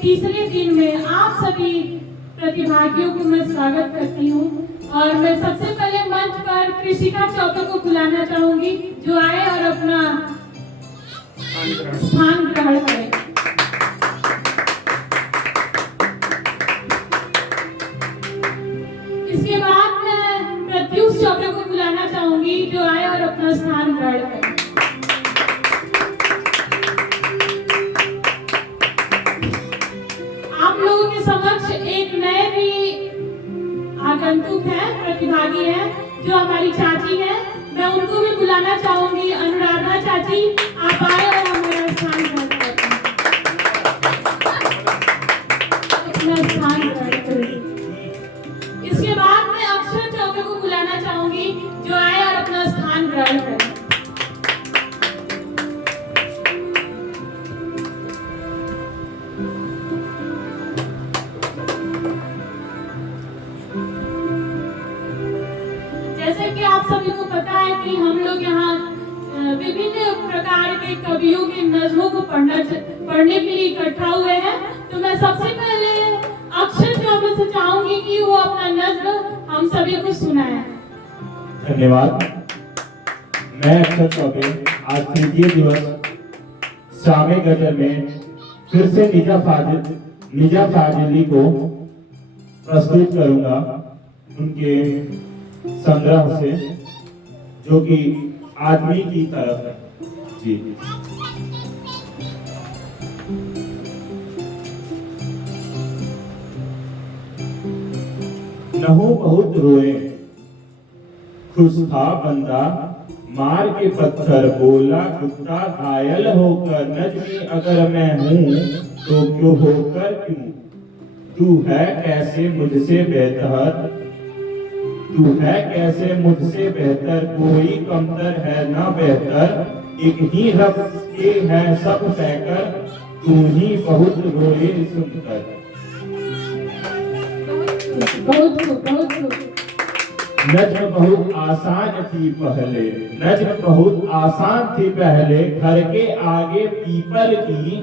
तीसरे दिन में आप सभी प्रतिभागियों को मैं स्वागत करती हूँ और मैं सबसे पहले मंच पर कृषिका चौबे को बुलाना चाहूंगी जो आए और अपना स्थान ग्रहण करें। इसके बाद मैं प्रत्युष चौबे को बुलाना चाहूंगी जो आए और अपना स्थान ग्रहण करें। आप लोगों के समक्ष एक नए भी आगंतुक है, प्रतिभागी है जो हमारी चाची है। मैं उनको भी बुलाना चाहूंगी। अनुराधा चाची, आप आए और हमारा स्थान ग्रहण करें। अपना स्थान ग्रहण करें। इसके बाद मैं अक्षर चौबे को बुलाना चाहूंगी जो आए और अपना स्थान ग्रहण करें। जैसे कि आप सभी को पता है कि हम लोग यहाँ विभिन्न प्रकार के कवियों के नज़्मों को पढ़ने के लिए इकट्ठा हुए हैं। तो मैं सबसे पहले अक्षर चौबे से चाहूंगी कि वो अपना नज़्म हम सभी को सुनाए। धन्यवाद। मैं अक्षर चौबे आज तृतीय दिवस शामे गजल में फिर से निजा फाजिली को प्रस्तुत करूंगा उनके संग्रह से जो कि आदमी की तरफ है। जी नहु बहुत रोए, खुश था बंदा मार के पत्थर, बोला कुत्ता घायल होकर, नजमी अगर मैं हूं तो क्यों होकर क्यों, तू है कैसे मुझसे बेहतर, तू है कैसे मुझसे बेहतर, कोई कमतर है ना बेहतर, एक ही रब के है सब पैकर, तू ही बहुत रोए सुनकर। नज्म बहुत आसान थी पहले, नज्म बहुत आसान थी पहले, घर के आगे पीपल की,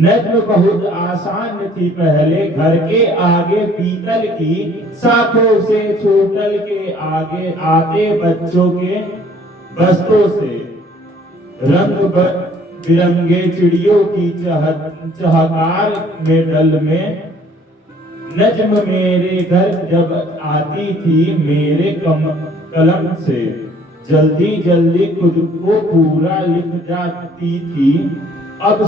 नज्म बहुत आसान थी पहले, घर के आगे पीतल की, शाखों से छोटल के आगे आते बच्चों के बस्तों से, रंग बिरंगे चिड़ियों की चहकार में डल में, नज्म मेरे घर जब आती थी मेरे कलम से, जल्दी जल्दी खुद को पूरा लिख जाती थी। अब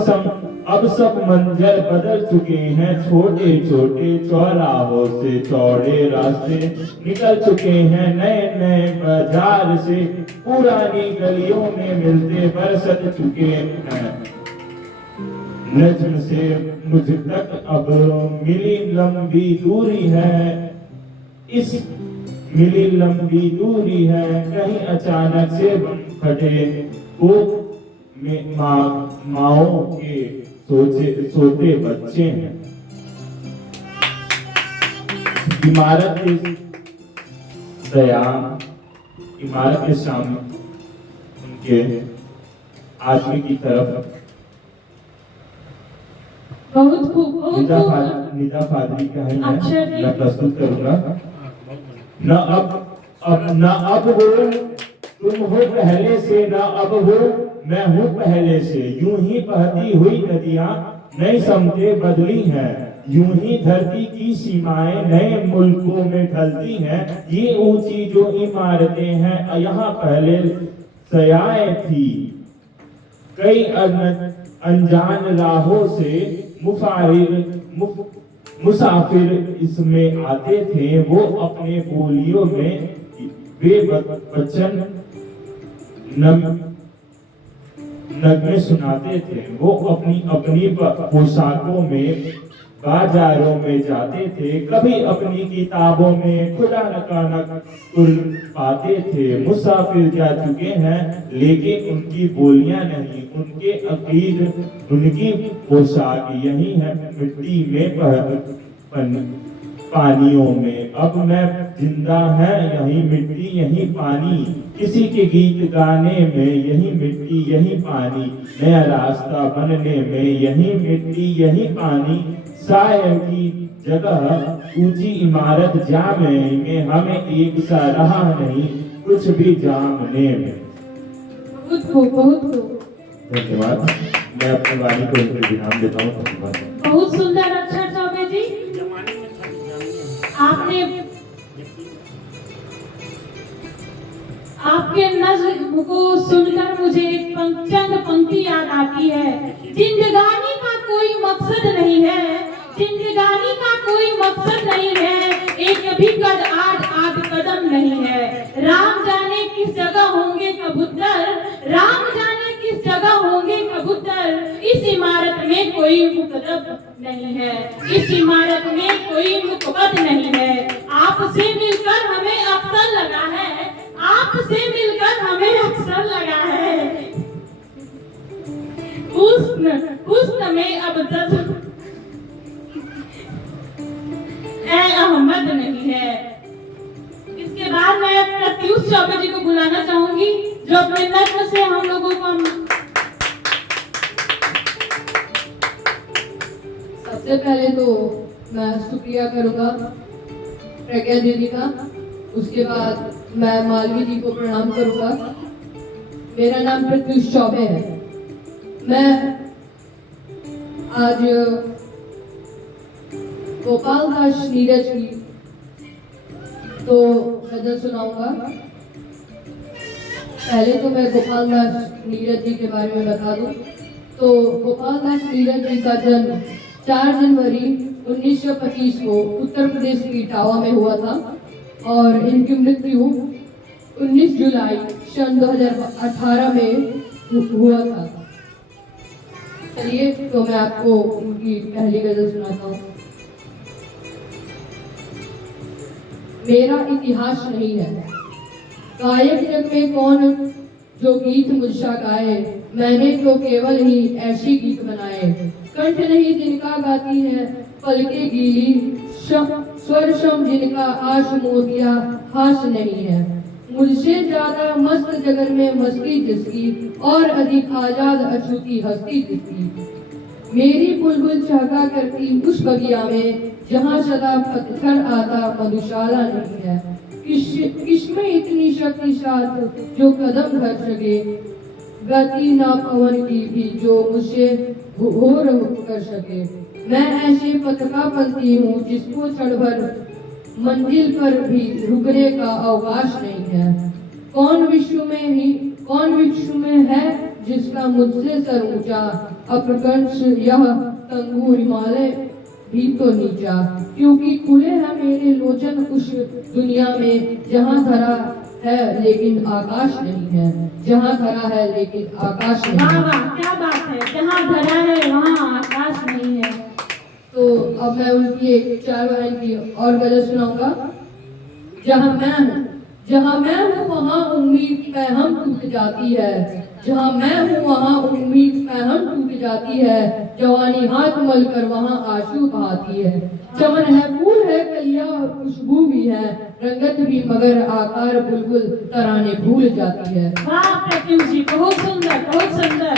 सब मंजर बदल चुके हैं, छोटे छोटे चौराहों से चौड़े रास्ते निकल चुके हैं, नए नए बाजार से पुरानी गलियों में मिलते बरसत चुके हैं। नज्म से मुझ तक अब मिली लंबी दूरी है, इस मिली लंबी दूरी है, कहीं अचानक से फटे को माओ के सोते बच्चे हैं। इमारत के सामने उनके आदमी की तरफ बहुत खूब निदा फादरी का है, मैं प्रस्तुत करूंगा। न अब हो तुम हो पहले से, न अब हो मैं हूँ पहले से, यूं ही बहती हुई नदियां नई समतें बदली हैं, यूं ही धरती की सीमाएं नए मुल्कों में ढलती हैं, ये ऊंची जो इमारतें हैं यहाँ पहले सयाएं थी, कई अनजान राहों से मुसाफिर इसमें आते थे, वो अपने बोलियों में वे वचन नगमे सुनाते थे, वो अपनी पोशाकों में बाजारों में जाते थे, कभी अपनी किताबों में खुदा नकाना पाते थे। मुसाफिर जा चुके हैं लेकिन उनकी बोलियां नहीं, उनके अकीद, उनकी पोशाक यही है मिट्टी में पानियों में। अब मैं जिंदा है यही मिट्टी यही पानी, किसी के गीत गाने में यही मिट्टी यही पानी, नया रास्ता बनने में यही मिट्टी यही पानी, शायर की जगह ऊंची इमारत जामे में हमें एक सा रहा नहीं कुछ भी जामने में। बहुत खूब, बहुत खूब। धन्यवाद। मैं अपने वाणी को विराम देता हूँ। धन्यवाद। बहुत सुंदर अक्षर चौबे जी, आपके नज्म को सुनकर मुझे एक चंद पंक्ति याद आती है। जिंदगानी का कोई मकसद नहीं है, जिंदगानी का कोई मकसद नहीं है, एक भी आठ कदम नहीं है। राम जाने किस जगह होंगे कबूतर, राम जाने किस जगह होंगे कबूतर, इस इमारत में कोई मुकद्दर नहीं है, इस इमारत में कोई मुकद्दर नहीं है। आपसे मिलकर हमें अक्सर लगा है, आपसे मिलकर हमें अक्सर लगा है, हुस्न में अब जज्ब ए अहमद नहीं है। इसके बाद मैं प्रत्युष चौबे जी को बुलाना चाहूंगी, जो अपने नज्म से हम लोगों को सबसे पहले तो मैं शुक्रिया करूंगा प्रज्ञा दीदी का, उसके बाद मैं मालवी जी को प्रणाम करूंगा। मेरा नाम प्रत्युष चौबे है। मैं आज गोपाल दास नीरज की तो गजल सुनाऊंगा। पहले तो मैं गोपाल दास नीरज जी के बारे में बता दूं तो गोपाल दास नीरज जी का जन्म 4 जनवरी 1925 को उत्तर प्रदेश के इटावा में हुआ था और इनकी मृत्यु 19 जुलाई सन 2018 में हुआ था। चलिए तो मैं आपको उनकी पहली गजल सुनाता हूँ। मेरा इतिहास नहीं है, गायक जग में कौन जो गीत मुझसा गाए, मैंने तो केवल ही ऐसी गीत बनाए। कंठ नहीं जिनका गाती है पलके गीली, स्वर शम जिनका आश मोदिया हास नहीं है। मुझसे ज्यादा मस्त जगत में मस्ती जिसकी, और अधिक आजाद अछूती हस्ती जिसकी। मेरी बुलबुल चहका करती उस बगिया में, जहाँ सदा पत्थर आता मधुशाला नहीं है। किसमें इतनी शक्ति साथ जो कदम धर सके, गति ना पवन की भी जो मुझसे घोर कर सके। मैं ऐसे पथका पंथी हूँ जिसको चढ़ भर मंजिल पर भी रुकने का अवकाश नहीं है। कौन विश्व में है जिसका मुझसे सर ऊंचा, अपकंश यह तंगू हिमालय भी तो नीचा। क्योंकि खुले हैं मेरे लोचन उस दुनिया में, जहाँ धरा है लेकिन आकाश नहीं है, जहाँ धरा है लेकिन आकाश नहीं है। वाह क्या बात है, जहाँ धरा है वहाँ आकाश नहीं है। तो अब मैं उनकी एक 4 लाइन की और गजल सुनाऊंगा। जहाँ मैं हूँ वहाँ उम्मीद पैहम टूट जाती है, जहाँ मैं हूँ वहाँ उम्मीद पैहम टूट जाती है। जवानी हाथ मल कर वहाँ आंसू बहाती है। चमन है फूल है कलिया और खुशबू भी है, रंगत भी मगर आकार बुलबुल तराने भूल जाती है। वाह प्रत्युष जी, बहुत सुंदर, बहुत सुंदर।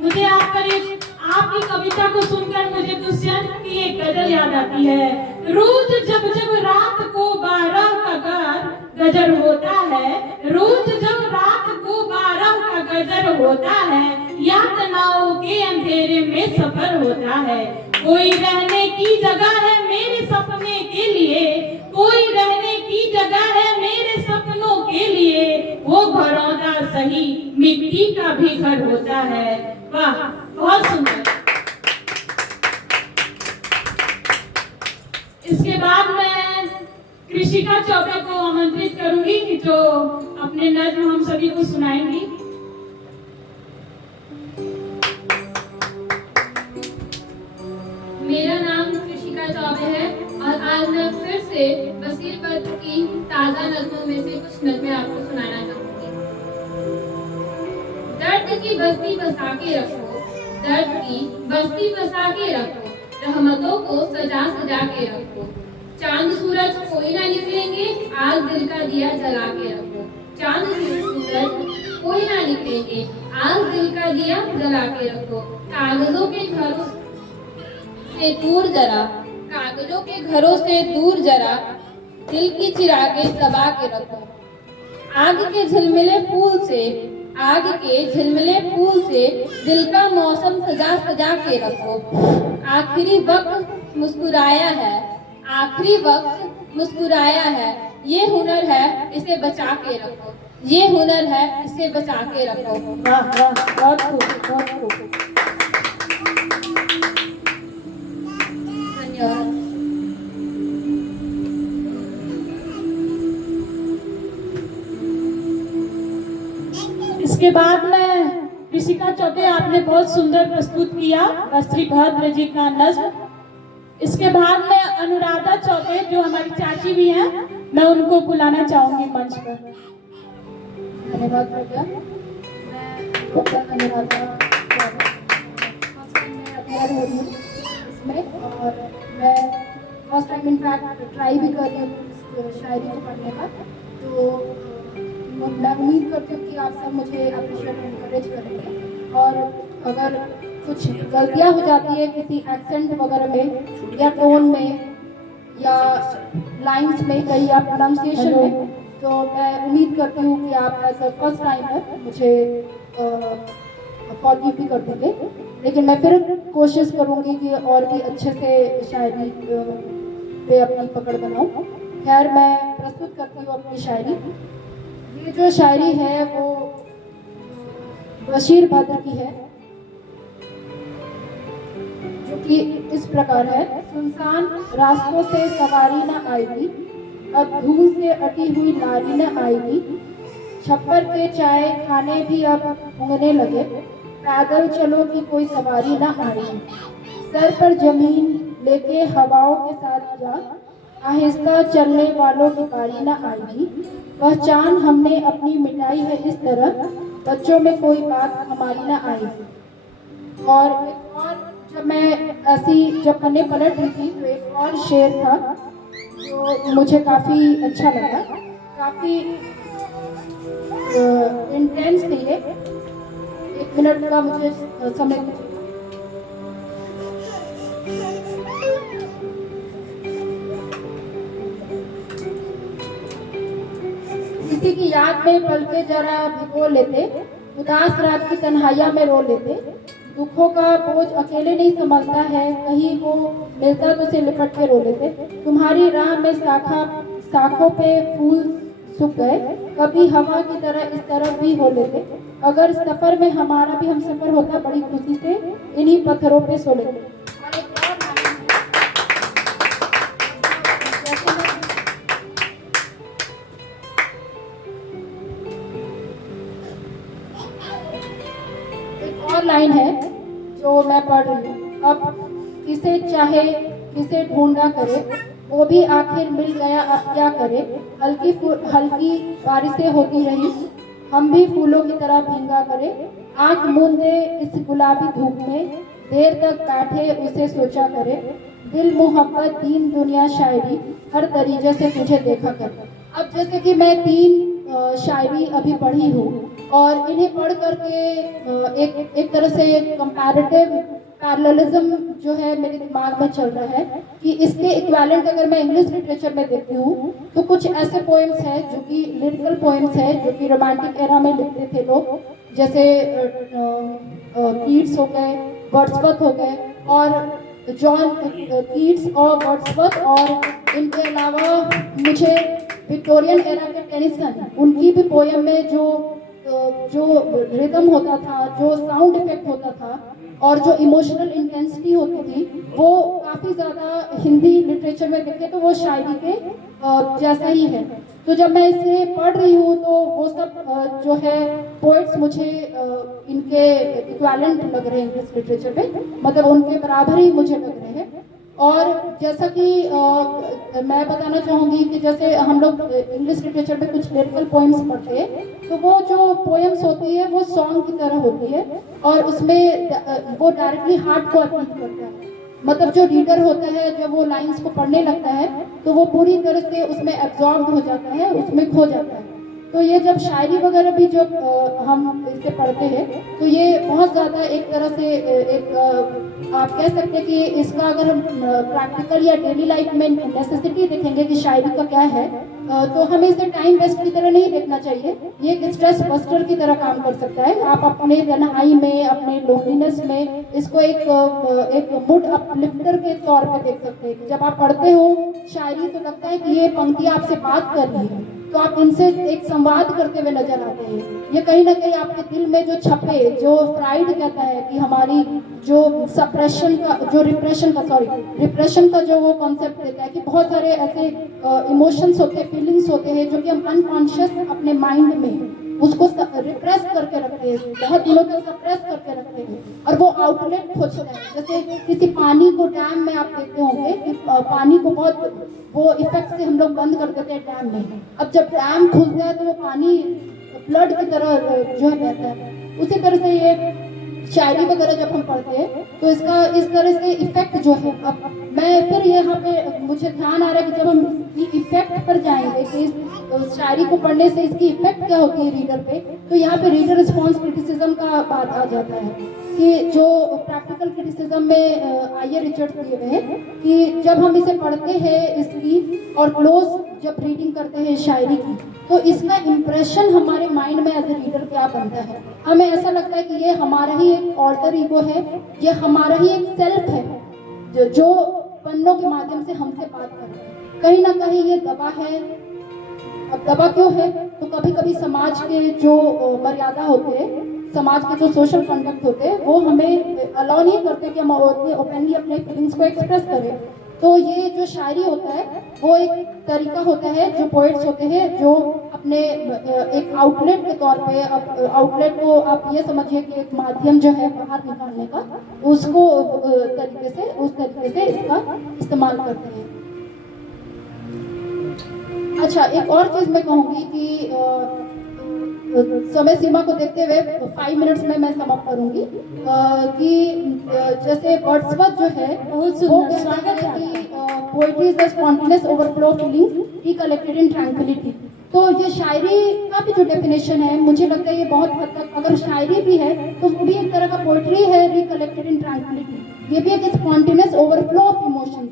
मुझे आपकी कविता को सुनकर मुझे दुष्यंत की एक गजल याद आती है। रोज जब जब रात को 12 का गजर होता है, रोज जब रात को 12 का गजर होता है, यातनाओं के अंधेरे में सफर होता है। कोई रहने की जगह है मेरे सपने के लिए, कोई रहने की जगह है मेरे सपनों के लिए, वो घरौंदा सही मिट्टी का भी घर होता है। वाह बहुत सुंदर। इसके बाद मैं कृषिका चौबे को आमंत्रित करूंगी कि जो अपने नज्म हम सभी को सुनाएंगी। मेरा नाम कृषिका चौबे है और आज मैं फिर से बसीर बद्र की ताजा नज़्मों में से कुछ नज़्में आपको सुनाना चाहूंगी। दर्द की बस्ती बसा के रखो, दर्द की बस्ती बसा के रखो, रहमतों को सजा सजा के रखो। चांद सूरज कोई ना निकलेंगे, आज दिल का दिया जला के रखो। चांद सूरज कोई ना निकलेंगे। आज दिल का दिया जला के रखो, कागजों के घरों से दूर जरा, कागजों के घरों से दूर जरा, दिल की चिरागे दबा के रखो। आग के झिलमिले फूल से, आग के झिलमिले फूल से दिल का मौसम सजा सजा के रखो। आखिरी वक्त मुस्कुराया है, आखिरी वक्त मुस्कुराया है, ये हुनर है इसे बचा के रखो, ये हुनर है इसे बचा के रखो। वाह वाह, बहुत खूब, बहुत खूब। धन्यवाद। इसके बाद में ऋषिका चौबे, आपने बहुत सुंदर प्रस्तुत किया श्री भद्र जी का नज्म। इसके बाद में अनुराधा चौबे जो हमारी चाची भी हैं, मैं उनको बुलाना चाहूंगी मंच पर। धन्यवाद भैया। मैं doctor Anuradha Choubey, first time मैं अपियर हो रही हूँ इसमें, और मैं फर्स्ट टाइम इनफैक्ट ट्राई भी कर रही हूँ इस शायरी को पढ़ने का। तो मैं उम्मीद करती हूँ कि आप सब मुझे अप्रिशिएट इनकरेज करेंगे, और अगर कुछ गलतियाँ हो जाती है किसी एक्सेंट वगैरह में या टोन में या लाइंस में कहीं या प्रोनाउंसिएशन में, तो मैं उम्मीद करती हूँ कि आप एज अ फर्स्ट टाइमर मुझे फॉरगिव भी कर देंगे। लेकिन मैं फिर कोशिश करूँगी कि और भी अच्छे से शायरी पे अपनी पकड़ बनाऊँ। खैर, मैं प्रस्तुत करती हूँ अपनी शायरी। ये जो शायरी है वो बशीर भद्र की है, जो कि इस प्रकार है। सुनसान रास्तों से सवारी न आएगी, अब धूल से अटी हुई नारी न आएगी, छप्पर के चाय खाने भी अब होने लगे, पैदल चलो कि कोई सवारी न आएगी, सर पर जमीन लेके हवाओं के साथ जा, आहिस्ता चलने वालों की बारी न आएगी, पहचान हमने अपनी मिटाई है इस तरह, बच्चों में कोई बात हमारी न आएगी। और एक और, जब मैं जब मैंने पलट रही थी तो एक और शेर था जो मुझे काफ़ी अच्छा लगा, काफ़ी इंटेंस थी ये। 1 मिनट का मुझे समय। किसी की याद में पल के जरा भिगो लेते, उदास रात की तन्हाइयाँ में रो लेते, दुखों का बोझ अकेले नहीं संभलता है, कहीं वो मिलता तो उसे लिपट के रो लेते, तुम्हारी राह में शाखों पे फूल सूख गए, कभी हवा की तरह इस तरफ भी हो लेते, अगर सफर में हमारा भी हम सफर होता बड़ी खुशी से इन्हीं पत्थरों पे सो लेते। और एक और लाइन है जो मैं पढ़ रही हूँ। अब किसे चाहे किसे ढूंढा करे, वो भी आखिर मिल गया, अब क्या करे, हल्की बारिशें होती रही, हम भी फूलों की तरह भींगा करे, आंख मूंदे इस गुलाबी धूप में, देर तक बैठे उसे सोचा करे, दिल मोहब्बत दीन दुनिया शायरी, हर तरीके से तुझे देखा करे। अब जैसे कि मैं 3 शायरी अभी पढ़ी हूँ, और इन्हें पढ़ करके एक तरह से कंपैरेटिव पैरेललिज्म जो है मेरे दिमाग में चल रहा है कि इसके इक्विवेलेंट अगर मैं इंग्लिश लिटरेचर में देखती हूँ तो कुछ ऐसे पोएम्स हैं जो कि लिरिकल पोएम्स हैं, जो कि रोमांटिक एरा में लिखते थे लोग, जैसे कीट्स हो गए, वर्ड्सवर्थ हो गए, और जॉन कीट्स और वर्ड्सवर्थ, और इनके अलावा मुझे विक्टोरियन एरा के टेनिसन, उनकी भी पोएम में जो रिदम होता था, जो साउंड इफेक्ट होता था, और जो इमोशनल इंटेंसिटी होती थी, वो काफ़ी ज़्यादा हिंदी लिटरेचर में देखे तो वो शायरी के जैसा ही है। तो जब मैं इसे पढ़ रही हूँ तो वो सब जो है पोएट्स मुझे इनके इक्विवेलेंट लग रहे हैं इंग्लिश लिटरेचर में, मतलब उनके बराबर ही मुझे लग रहे हैं। और जैसा कि मैं बताना चाहूँगी कि जैसे हम लोग इंग्लिश लिटरेचर में कुछ लिरिकल पोएम्स पढ़ते हैं, तो वो जो पोएम्स होती है वो सॉन्ग की तरह होती है, और उसमें वो डायरेक्टली हार्ट को अपील करता है, मतलब जो रीडर होता है जब वो लाइंस को पढ़ने लगता है तो वो पूरी तरह से उसमें एब्जॉर्ब हो जाता है, उसमें खो जाता है। तो ये जब शायरी वगैरह भी जब हम इसे पढ़ते हैं तो ये बहुत ज़्यादा एक तरह से आप कह सकते हैं कि इसका अगर हम प्रैक्टिकल या डेली लाइफ में नेसेसिटी देखेंगे कि शायरी का क्या है, तो हमें इसे टाइम वेस्ट की तरह नहीं देखना चाहिए। ये एक स्ट्रेस बस्टर की तरह काम कर सकता है। आप अपने तन्हाई में, अपने लोनलीनेस में इसको एक मूड अपलिफ्टर के तौर पे देख सकते हैं। जब आप पढ़ते हो शायरी तो लगता है कि ये पंक्तियाँ आपसे बात कर रही है, तो आप इनसे एक संवाद करते हुए नजर आते हैं। ये कहीं ना कहीं आपके दिल में जो छपे, जो फ्राइड कहता है कि हमारी जो सप्रेशन का, जो रिप्रेशन का जो वो कॉन्सेप्ट देता है कि बहुत सारे ऐसे इमोशंस होते हैं, फीलिंग्स होते हैं जो कि हम अनकॉन्शियस अपने माइंड में उसको रिप्रेस करके रखते हैं, बहुत दिनों तक सप्रेस करके रखते हैं और वो आउटलेट खोजता है। जैसे किसी पानी को डैम में आप देखते होंगे कि पानी को बहुत वो इफेक्ट से हम लोग बंद कर देते हैं डैम में। अब जब डैम खुलता है तो वो पानी फ्लड की तरह जो है बहता है। उसी तरह से ये शायरी वगैरह जब हम पढ़ते हैं तो इसका इस तरह से इफेक्ट जो है, अब मैं फिर यहाँ पे मुझे ध्यान आ रहा है कि जब हम इसकी इफेक्ट पर जाएंगे कि इस शायरी को पढ़ने से इसकी इफेक्ट क्या होती है रीडर पे, तो यहाँ पे रीडर रिस्पॉन्स क्रिटिसिज्म का बात आ जाता है कि जो प्रैक्टिकल क्रिटिसिज्म में आइए रिचर्ड्स दिए हुए हैं कि जब हम इसे पढ़ते हैं इसकी और क्लोज जब रीडिंग करते हैं शायरी की, तो इसका इम्प्रेशन हमारे माइंड में एज ए रीडर क्या बनता है। हमें ऐसा लगता है कि ये हमारा ही एक ऑल्टर ईगो है, ये हमारा ही एक सेल्फ है जो पन्नों के माध्यम से हमसे बात कर रहे हैं। कहीं ना कहीं ये दबा है। अब दबा क्यों है? तो कभी कभी समाज के जो मर्यादा होते हैं, समाज के जो सोशल कंडक्ट होते हैं, वो हमें अलाउ नहीं करते कि हम ओपनली अपने फीलिंग्स को एक्सप्रेस करें। तो ये जो शायरी होता है वो एक तरीका होता है, जो पोइट्स होते हैं जो अपने एक आउटलेट के तौर पे, आउटलेट को आप ये समझिए कि एक माध्यम जो है बाहर निकालने का, उसको उस तरीके से इसका इस्तेमाल करते हैं। अच्छा, एक और चीज़ मैं कहूँगी कि समय सीमा को देखते हुए 5 मिनट्स में मैं समाप्त करूंगी कि जैसे वर्ड्सवर्थ जो है वो कहता है कि poetry is the spontaneous overflow of feelings recollected in tranquillity. तो ये शायरी का भी जो डेफिनेशन है, मुझे लगता है ये बहुत हद तक, अगर शायरी भी है तो वो भी एक तरह का पोएट्री है, रिकलेक्टेड इन ट्रैंक्विलिटी। ये भी एक spontaneous overflow of emotions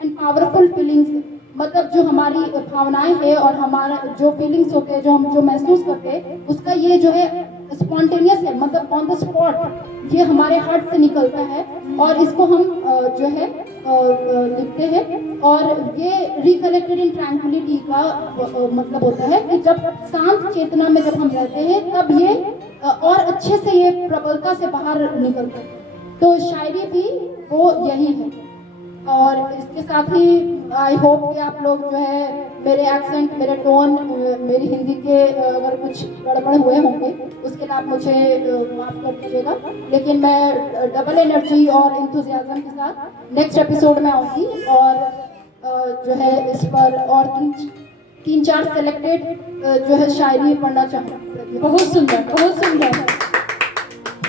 and powerful feelings, मतलब जो हमारी भावनाएं हैं और हमारा जो फीलिंग्स होते हैं, जो हम जो महसूस करते हैं, उसका ये जो है स्पॉन्टेनियस है, मतलब ऑन द स्पॉट ये हमारे हार्ट से निकलता है और इसको हम जो है लिखते हैं। और ये रिकलेक्टेड इन ट्रैंक्विलिटी का मतलब होता है कि जब शांत चेतना में जब हम रहते हैं तब ये और अच्छे से ये प्रबलता से बाहर निकलता है। तो शायरी भी वो यही है। और इसके साथ ही आई होप कि आप लोग जो है मेरे एक्सेंट, मेरे टोन, मेरी हिंदी के अगर कुछ गड़बड़ हुए होंगे उसके लिए आप मुझे माफ़ कर दीजिएगा, लेकिन मैं डबल एनर्जी और इंथुजियाज्म के साथ नेक्स्ट एपिसोड में आऊँगी और जो है इस पर और 3-4 सेलेक्टेड जो है शायरी पढ़ना चाहूँगी। बहुत सुंदर, बहुत सुंदर।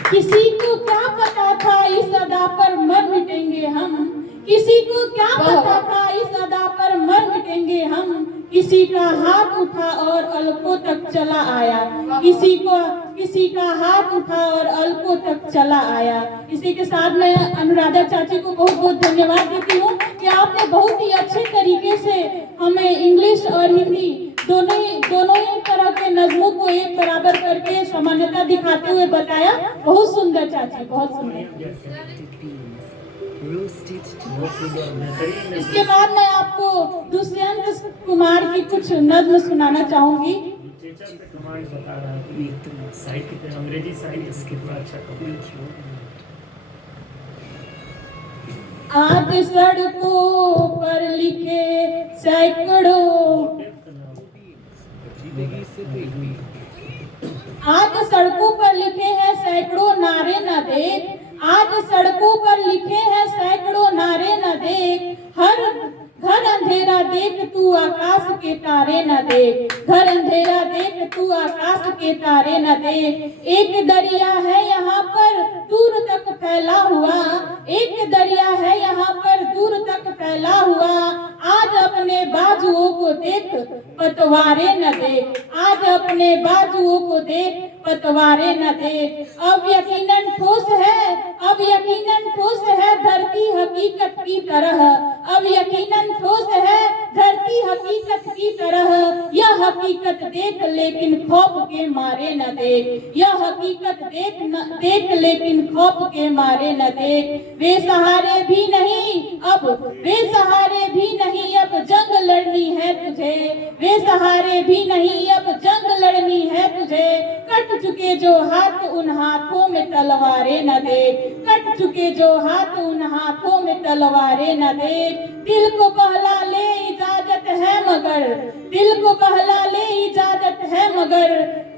किसी को क्या पता था इस अदा पर मर मिटेंगे हम, किसी को क्या पता था इस अदा पर मर मिटेंगे हम, किसी का हाथ उठा और अलकों तक चला आया, किसी का हाथ उठा और अलकों तक चला आया। इसी के साथ मैं अनुराधा चाची को बहुत बहुत धन्यवाद देती हूँ कि आपने बहुत ही अच्छे तरीके से हमें इंग्लिश और हिंदी दोनों ही तरह के नज़्मों को एक बराबर करके समानता दिखाते हुए बताया। बहुत सुंदर चाची, बहुत सुंदर। इसके बाद मैं आपको दुष्यंत कुमार की कुछ नज्म सुनाना चाहूंगी। आज सड़कों पर लिखे सैकड़ों, आज सड़कों पर लिखे हैं सैकड़ों नारे न देख, आज सड़कों पर लिखे हैं सैकड़ों नारे न देख, हर घर अंधेरा देख तू आकाश के तारे न देख। देख, घर अंधेरा देख तू आकाश के तारे न देख। एक दरिया है यहाँ पर दूर तक फैला हुआ, एक दरिया है यहाँ पर दूर तक फैला हुआ। आज अपने बाजुओं को देख पतवारे न देख, आज अपने बाजुओं को देख पतवारे न देख। अब यकीनन ठोस है, अब यकीनन ठोस है धरती हकीकत की तरह, अब यकीनन ठोस है धरती हकीकत की तरह। यह हकीकत देख लेकिन खौफ के मारे न देख, यह हकीकत देख लेकिन खौफ के मारे न देख। वे सहारे भी नहीं अब, वे सहारे भी नहीं अब जंग लड़नी है तुझे, वे सहारे भी नहीं अब जंग लड़नी है तुझे। कट चुके जो हाथ उन हाथों में तलवारें न देख, कट चुके जो हाथ उन हाथों में तलवारें न देख। दिल को बहला ले इजाजत है मगर, दिल को बहला ले इजाजत है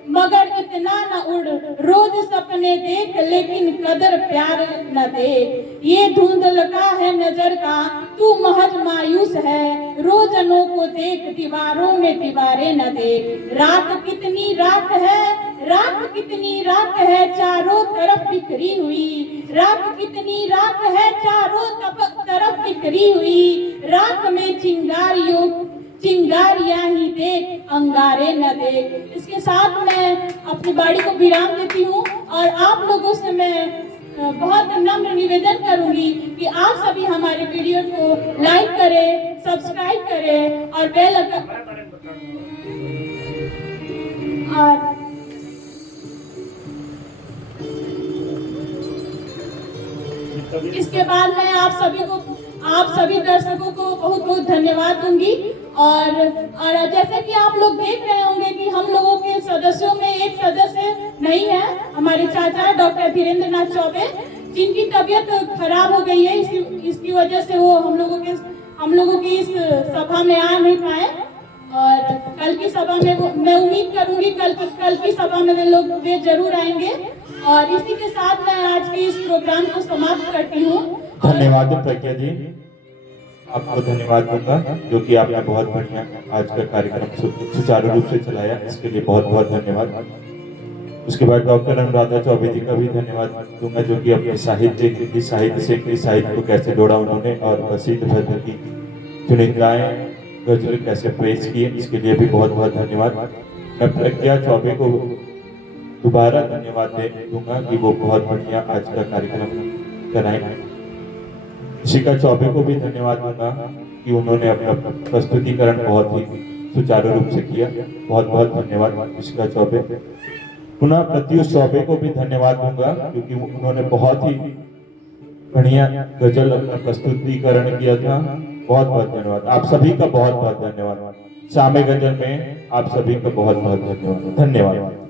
मगर इतना न उड़, रोज सपने देख लेकिन कदर प्यार न देख। ये धुंधलका है नजर का तू महज मायूस है, रोजनों को देख दीवारों में दीवारें न देख। रात कितनी रात है, रात कितनी रात है चारों तरफ बिखरी हुई, रात कितनी रात है चारों तरफ बिखरी हुई। रात में चिंगारियां ही देख अंगारे न देख। इसके साथ मैं अपनी बाड़ी को विराम देती हूँ और आप लोगों से मैं बहुत नम्र निवेदन करूंगी कि आप सभी हमारे वीडियो को लाइक करें, सब्सक्राइब करें और बेल और इसके बाद मैं आप सभी दर्शकों को बहुत बहुत धन्यवाद दूंगी। और जैसे कि आप लोग देख रहे होंगे कि हम लोगों के सदस्यों में एक सदस्य नहीं है, हमारे चाचा डॉक्टर धीरेन्द्र नाथ चौबे, जिनकी तबीयत खराब हो गई है, इसकी वजह से वो हम लोगों की इस सभा में आ नहीं पाए। और कल की सभा में मैं उम्मीद करूंगी कल की सभा में वे जरूर आएंगे। और इसी के साथ मैं आज के इस प्रोग्राम को समाप्त करती हूँ। धन्यवाद प्रज्ञा जी, आपको धन्यवाद दूंगा जो कि आपने बहुत बढ़िया आज का कार्यक्रम सुचारू रूप से चलाया, इसके लिए बहुत बहुत धन्यवाद। उसके बाद डॉक्टर अनुराधा चौबे जी का भी धन्यवाद दूंगा जो कि अपने साहित्य, हिंदी साहित्य से इंग्लिश साहित्य को कैसे जोड़ा उन्होंने और प्रसिद्ध भद्र की चुनिंदाएं गजल कैसे पेश किए, इसके लिए भी बहुत बहुत धन्यवाद। मैं प्रज्ञा चौबे को दोबारा धन्यवाद दूंगा कि वो बहुत बढ़िया आज का कार्यक्रम कराए। शिखा चौबे को भी धन्यवाद दूंगा कि उन्होंने अपना प्रस्तुतिकरण बहुत ही सुचारू रूप से किया, बहुत बहुत धन्यवाद शिखा चौबे। पुनः प्रत्युष चौबे को भी धन्यवाद दूंगा क्योंकि उन्होंने बहुत ही बढ़िया गजल अपना प्रस्तुतिकरण किया था, बहुत बहुत धन्यवाद। आप सभी का बहुत बहुत धन्यवाद। शामे गजल में आप सभी का बहुत बहुत धन्यवाद।